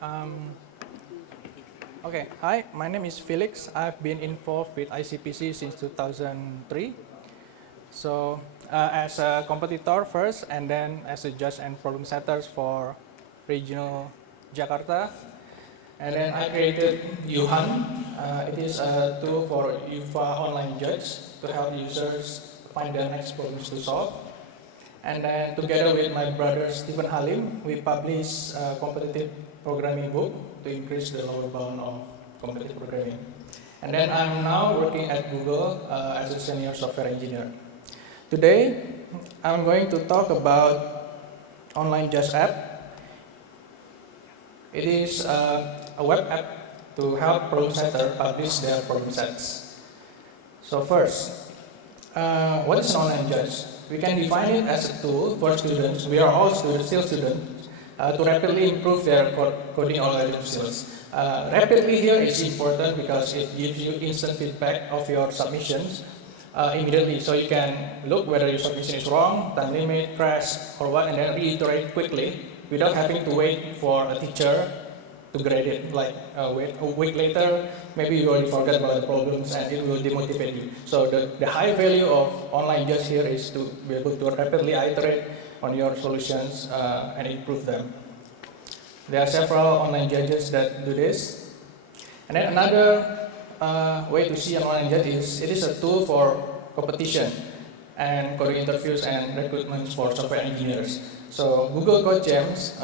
Um, okay, hi, my name is Felix. I've been involved with ICPC since 2003. So, as a competitor first, and then as a judge and problem setters for regional Jakarta. And then I created Yuhan. It is a tool for UFA online judge to help users find the next problems to solve. And then together with my brother Stephen Halim, we published a competitive programming book to increase the lower bound of competitive programming. And then I'm now working at Google as a senior software engineer. Today, I'm going to talk about online judge app. It is a web app to help problem setters publish their problem sets. So first, what is an online judge? We can define it as a tool for students, we are all students, still students, to rapidly improve their coding algorithm skills. Rapidly here is important because it gives you instant feedback of your submissions immediately, so you can look whether your submission is wrong, time limit, crash, or what, and then reiterate quickly without having to wait for a teacher to grade it. Like wait a week later, maybe you already forgot about the problems and it will demotivate you. So the high value of online judge here is to be able to rapidly iterate on your solutions and improve them. There are several online judges that do this. And then another way to see an online judge is it is a tool for competition and coding interviews and recruitment for software engineers. So Google Code Jams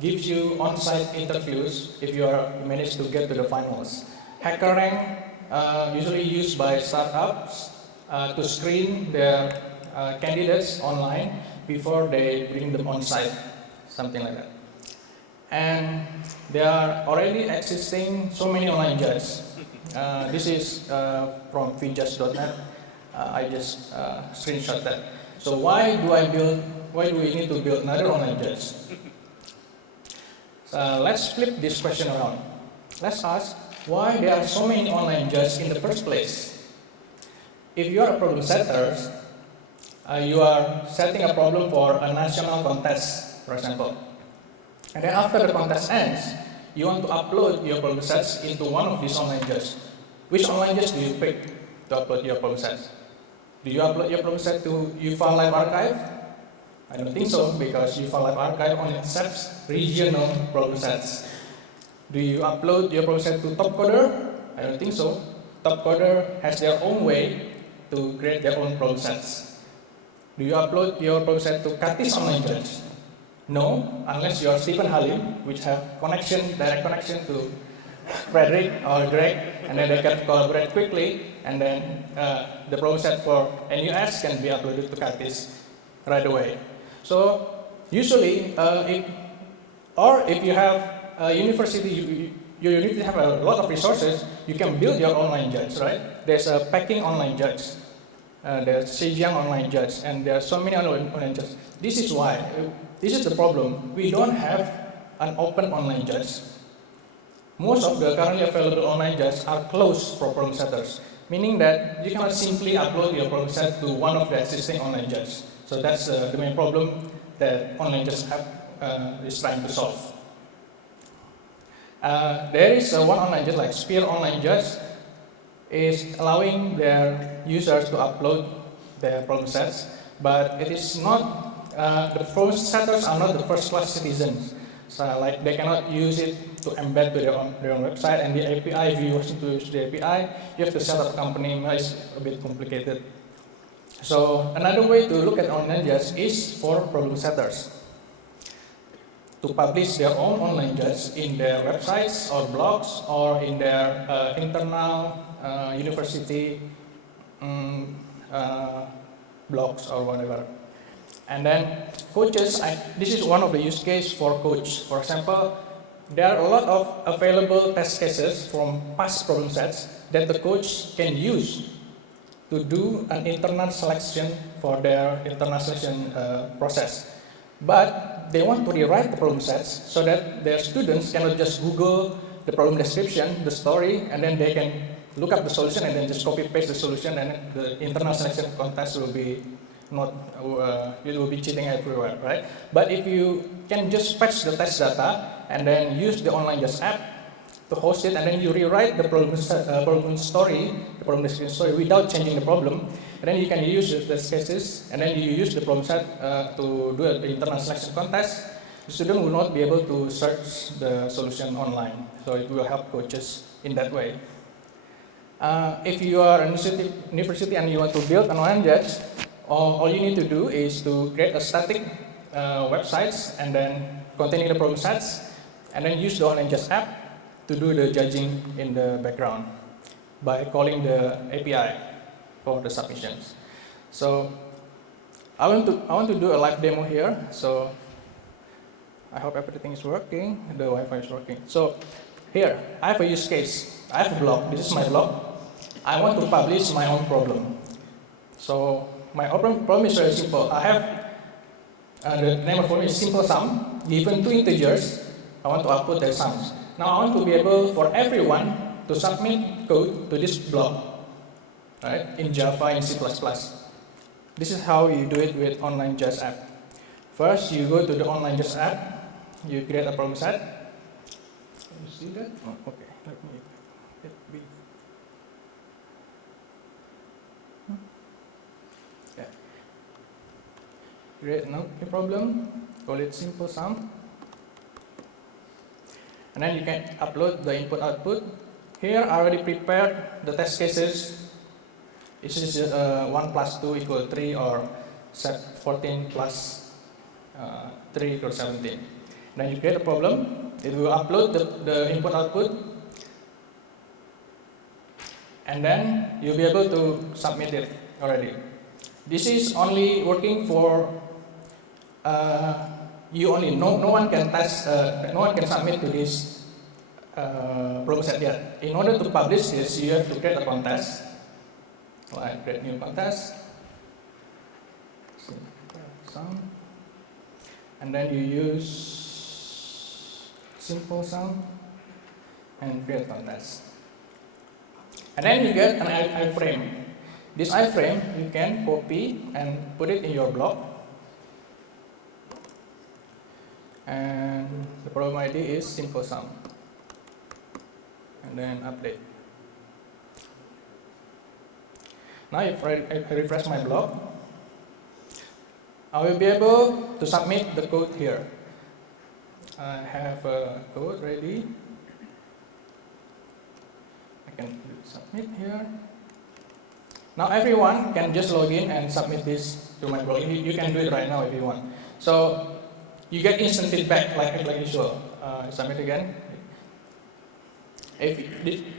gives you on-site interviews if you manage to get to the finals. HackerRank, usually used by startups to screen their candidates online before they bring them on-site, something like that. And there are already existing so many online judges. This is from vjudge.net. I just screenshot that. So why do we need to build another online judge? Let's flip this question around. Let's ask why there are so many online judges in the first place. If you are a problem setter, you are setting a problem for a national contest, for example. And then after the contest ends, you want to upload your problem sets into one of these online judges. Which online judge do you pick to upload your problem sets? Do you upload your problem set to UFA Live Archive? I don't think so, because UFA Live Archive only accepts regional problem sets. Do you upload your problem set to Topcoder? I don't think so. Topcoder has their own way to create their own problem sets. Do you upload your problem set to Katis Online Judge? No, unless you are Stephen Halim, which have direct connection to Frederick or Greg, and then they can collaborate quickly, and then the problem set for NUS can be uploaded to Katis right away. So usually, if you have a university, your university have a lot of resources, you can build your online judge, right? There's a Peking online judge, there's Zhejiang online judge, and there are so many online judges. This is why, this is the problem. We don't have an open online judge. Most of the currently available online judges are closed for problem setters, meaning that you cannot simply upload your problem set to one of the existing online judges. So that's the main problem that online judges is trying to solve. There is one online judge like Spear Online Judge is allowing their users to upload their problem sets, but it is not, the problem setters are not the first-class citizens. So like they cannot use it to embed to their own website, and the API, if you want to use the API, you have to set up a company, it's a bit complicated. So another way to look at online judges is for problem setters to publish their own online judges in their websites or blogs or in their internal university blogs or whatever. And then coaches, this is one of the use cases for coach. For example, there are a lot of available test cases from past problem sets that the coach can use to do an internal selection for their internal selection process. But they want to rewrite the problem sets so that their students cannot just Google the problem description, the story, and then they can look up the solution and then just copy paste the solution, and the internal selection contest will be not it will be cheating everywhere, right? But if you can just fetch the test data and then use the online just app to host it, and then you rewrite the problem story, the problem description story without changing the problem, and then you can use the test cases, and then you use the problem set to do an internal selection contest. The student will not be able to search the solution online, so it will help coaches in that way. If you are a university and you want to build an online judge, all you need to do is to create a static websites and then containing the problem sets, and then use the online judge app to do the judging in the background by calling the API for the submissions. So I want to do a live demo here. So I hope everything is working. The Wi-Fi is working. So here I have a use case. I have a blog. This is my blog. I want to publish my own problem. So my problem is very simple. I have the name of the problem is simple sum. Given two integers, I want to output their sums. Now I want to be able for everyone to submit code to this blog, right? In Java, in C++. This is how you do it with online Just app. First, you go to the online Just app. You create a problem set. Can you see that? Oh, okay. Let me. Yeah. Create a problem. Call it simple sum. And then you can upload the input output. Here I already prepared the test cases. This is 1 plus 2 equal 3 or 14 plus 3 equal 17. Then you create a problem. It will upload the input output. And then you'll be able to submit it already. This is only working for you only. No one can test. No one can submit to this problem set yet. In order to publish this, you have to create a contest. Like create new contest. And then you use simple sum and create contest. And then you get an iframe. This iframe you can copy and put it in your blog. And the problem ID is simple sum. And then update. Now if I refresh my blog, I will be able to submit the code here. I have a code ready. I can submit here. Now everyone can just log in and submit this to my blog. You can do it right now if you want. So you get instant feedback like usual. Submit again.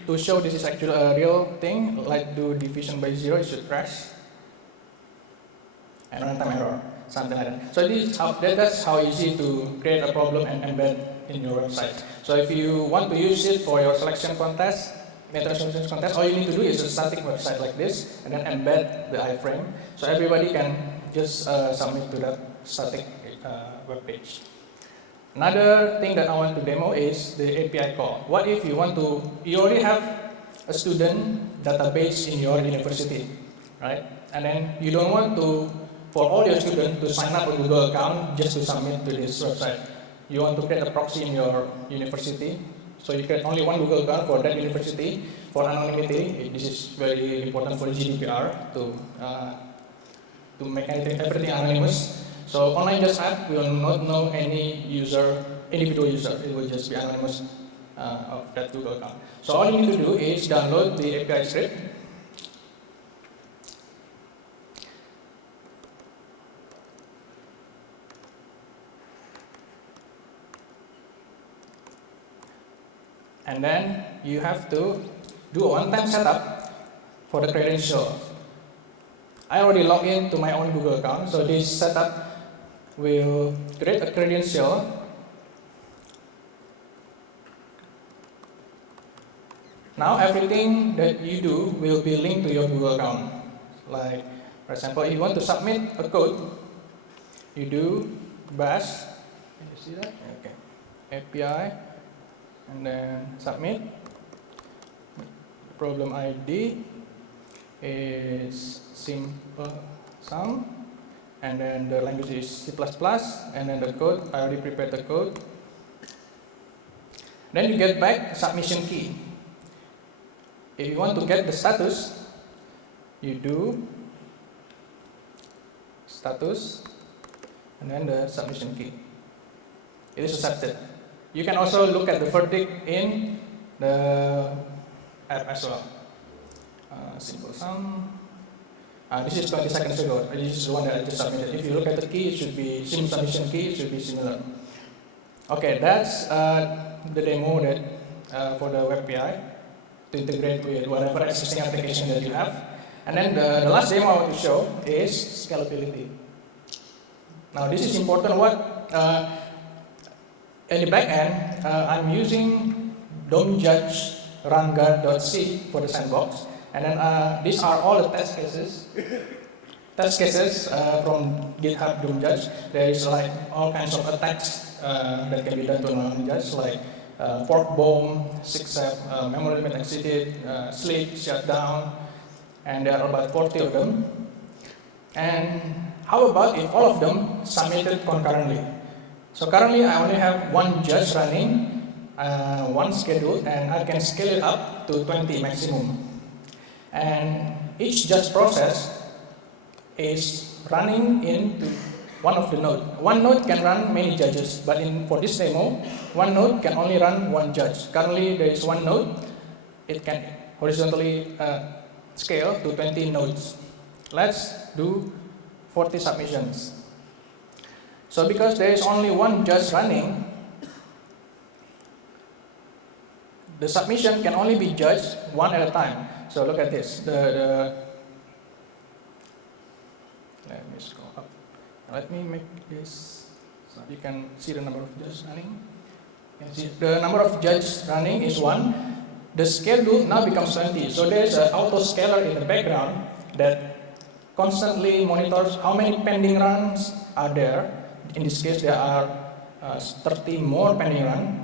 To show this is actually a real thing, like do division by 0, it should crash. And runtime error, something like that. So that's how easy to create a problem and embed in your website. So if you want to use it for your selection contest, meta selection contest, all you need to do is a static website like this, and then embed the iframe, so everybody can just submit to that static web page. Another thing that I want to demo is the API call. What if you already have a student database in your university, right? And then you don't want for all your students to sign up a Google account just to submit to this website. You want to create a proxy in your university. So you create only one Google account for that university for anonymity. This is very important for GDPR to make everything anonymous. So online just app will not know any individual user. It will just be anonymous of that Google account. So all you need to do is download the API script. And then you have to do a one-time setup for the credential. I already logged into my own Google account, so this setup will create a credential. Now everything that you do will be linked to your Google account. Like, for example, if you want to submit a code, you do bash. Can you see that? Okay. API, and then submit. Problem ID is simple sum, and then the language is C++, and then the code, I already prepared the code. Then you get back submission key. If you want to get the status, you do status, and then the submission key. It is accepted. You can also look at the verdict in the app as well. Simple sum. This is 20 seconds ago. This is the one that I just submitted. If you look at the key, it should be submission key. It should be similar. Okay, that's the demo that for the web API to integrate with whatever existing application that you have. And then the last demo I want to show is scalability. Now this is important. What in the back end, I'm using DOM-Judge run-guard.c for the sandbox. And then these are all the test cases. Test cases from GitHub DOM-Judge. There is like all kinds of attacks that can be done to DOM-Judge, like fork bomb, 6-7, memory limit exceeded, sleep, shutdown, and there are about 40 of them. And how about if all of them submitted concurrently? So currently I only have one judge running, one schedule, and I can scale it up to 20 maximum. And each judge process is running into one of the nodes. One node can run many judges, but for this demo, one node can only run one judge. Currently there is one node. It can horizontally scale to 20 nodes. Let's do 40 submissions. So because there is only one judge running, the submission can only be judged one at a time. So look at this. Let me scroll up. Let me make this so you can see the number of judges running. You can see the number of judges running is 1. The schedule now becomes 20. So there is an auto scaler in the background that constantly monitors how many pending runs are there. In this case, there are 30 more pending runs.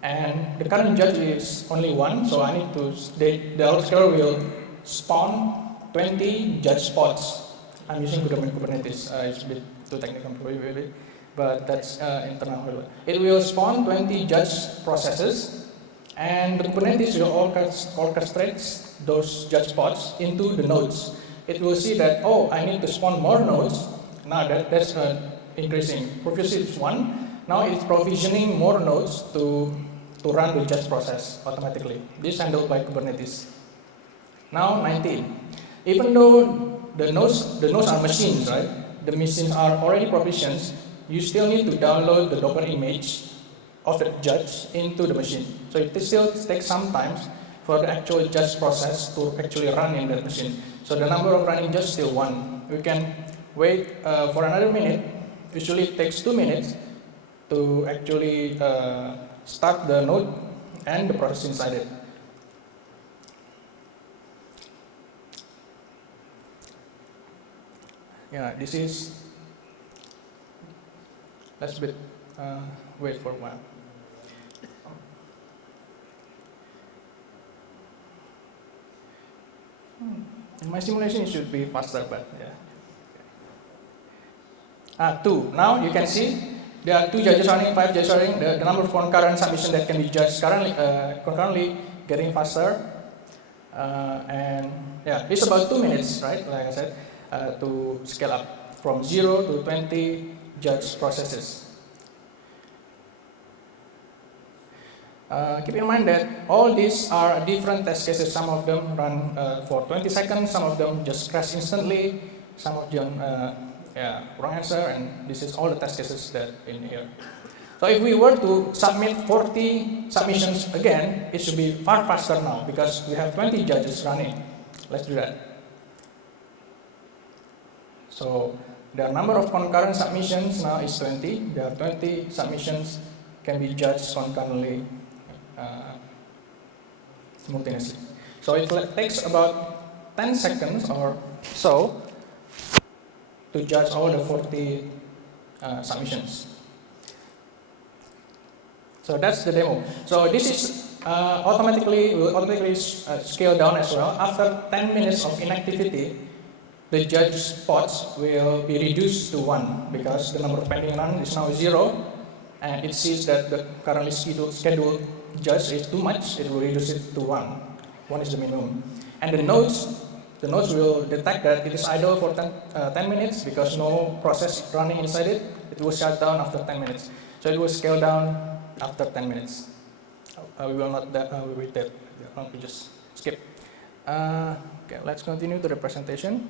And the current judge is only 1, so I need to, the autoscaler will spawn 20 judge spots. I'm using Kubernetes, it's a bit too technical probably, but that's internal. It will spawn 20 judge processes, and the Kubernetes will orchestrate those judge spots into the nodes. It will see that, oh, I need to spawn more nodes. Now that's increasing. Previously it's 1, now it's provisioning more nodes to run the judge process automatically. This is handled by Kubernetes. Now 19. Even though the nodes are machines, right? The machines are already provisioned. You still need to download the Docker image of the judge into the machine. So it still takes some time for the actual judge process to actually run in that machine. So the number of running judge is still 1. We can wait for another minute. Usually it takes 2 minutes to actually start the node and the process inside it. Yeah, this is, let's wait for a while. In my simulation it should be faster, but yeah. 2, now you can see there are 2 judges running, 5 judges running. The number of concurrent submissions that can be judged concurrently getting faster. And yeah, it's about 2 minutes, right? Like I said, to scale up from 0 to 20 judge processes. Keep in mind that all these are different test cases. Some of them run for 20 seconds, some of them just crash instantly, some of them wrong answer, and this is all the test cases that in here. So if we were to submit 40 submissions again, it should be far faster now because we have 20 judges running. Let's do that. So the number of concurrent submissions now is 20. There are 20 submissions can be judged concurrently, simultaneously. So it takes about 10 seconds or so to judge all the 40 submissions. So that's the demo. So this is will automatically scale down as well. After 10 minutes of inactivity, the judge spots will be reduced to 1 because the number of pending runs is now 0, and it sees that the currently scheduled judge is too much, it will reduce it to 1. 1 is the minimum. And the nodes will detect that it is idle for 10 minutes because no process running inside it. It will shut down after 10 minutes. So it will scale down after 10 minutes. We will not wait that. We just skip. Okay, let's continue to the presentation.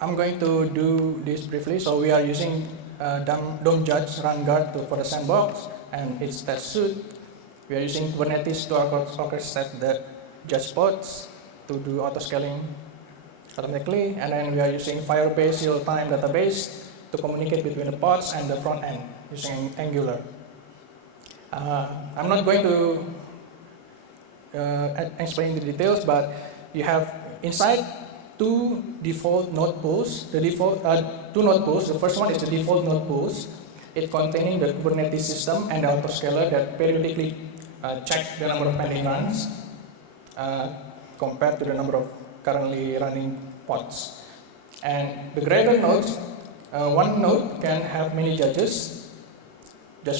I'm going to do this briefly. So we are using DOM Judge Run Guard for the sandbox and its test suite. We are using Kubernetes to orchestrate the judge pods to do auto-scaling automatically, and then we are using Firebase real-time database to communicate between the pods and the front end using Angular. I'm not going to explain the details, but you have inside two default node pools. The default two node pools. The first one is the default node pools. It containing the Kubernetes system and the autoscaler that periodically check the number of pending runs compared to the number of currently running pods. And the greater nodes, one node can have many judge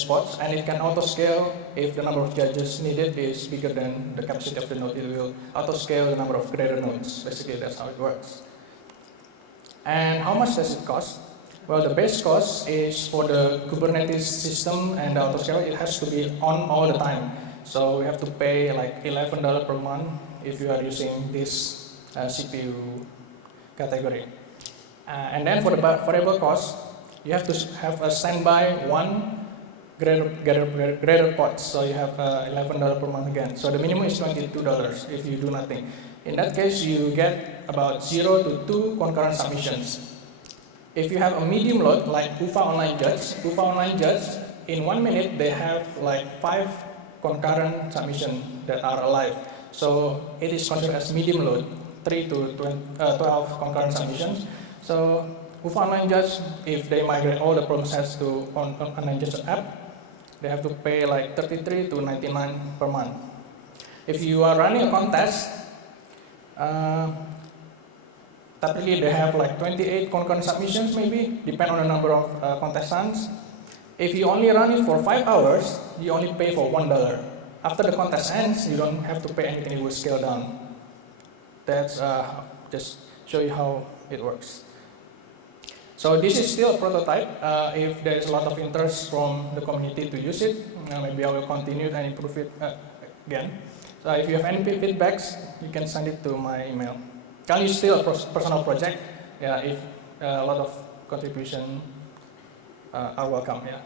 pods, and it can auto-scale if the number of judges needed is bigger than the capacity of the node. It will auto-scale the number of greater nodes. Basically, that's how it works. And how much does it cost? Well, the base cost is for the Kubernetes system and the autoscaler, it has to be on all the time. So we have to pay like $11 per month if you are using this CPU category. And then for the variable cost, you have to have a standby one greater pod. So you have $11 per month again. So the minimum is $22 if you do nothing. In that case, you get about 0 to 2 concurrent submissions. If you have a medium load like UFA Online Judge, in 1 minute they have like 5 concurrent submissions that are alive. So it is considered as medium load, 3 to 12 concurrent submissions. So UFA Online Judge, if they migrate all the problem sets to Online Judge app, they have to pay like $33 to $99 per month. If you are running a contest, typically they have like 28 concurrent submissions maybe, depend on the number of contestants. If you only run it for 5 hours, you only pay for $1. After the contest ends, you don't have to pay anything, it will scale down. That's just show you how it works. So this is still a prototype. If there's a lot of interest from the community to use it, maybe I will continue and improve it again. So if you have any feedbacks, you can send it to my email. Kali is still a personal project. Yeah, if a lot of contribution are welcome. Yeah.